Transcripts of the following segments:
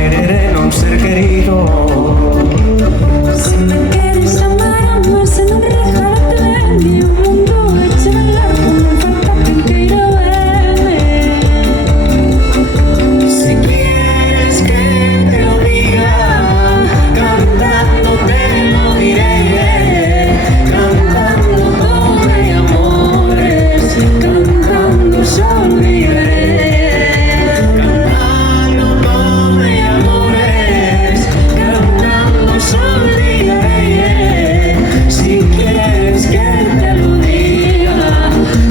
querer en un ser querido. Si me quieres amar, amar se non regálate ben. O mundo é chegar como falta quen queira verme. Si quieres que te lo diga, cantando te lo diré. Cantando todo mi amores, cantando yo olvidaré. Cantando todo mi amores, cantando yo olvidaré. Si quieres que te lo diga,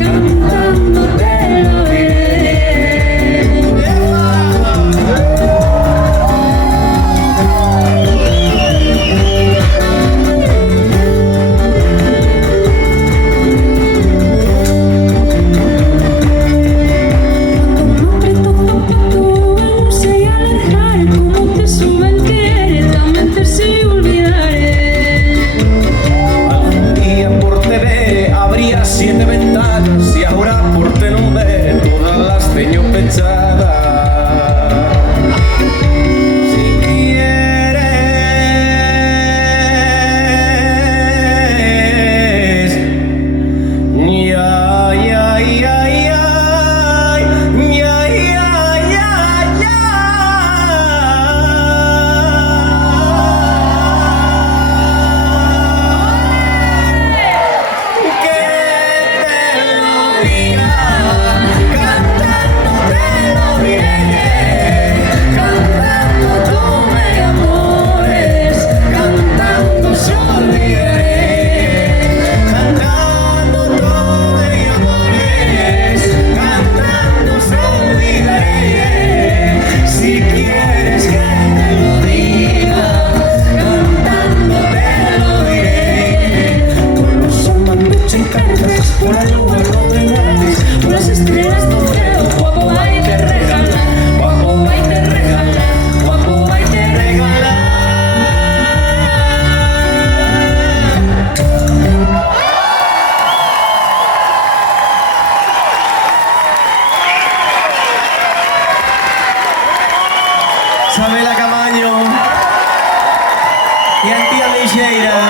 cantando te lo diré. Algún día por TV habría 7 ventanas y ahora por Tenube todas las teño pechadas. Si quieres, ya, ya, ya, ya, ya, ya, ya, ya. Que te lo diga, cantando te lo diré. Cantando tú me amores, cantando yo olvidaré. Cantando tú me amores, cantando yo olvidaré. Si quieres que te lo diga, cantando te lo diré. Por los amanuenses encantas, por la luna no me llames, por las estrellas no creo. Guapo hay que regalar, guapo hay que regalar, guapo hay que regalar. Isabela Camaño y Antía Lixeira.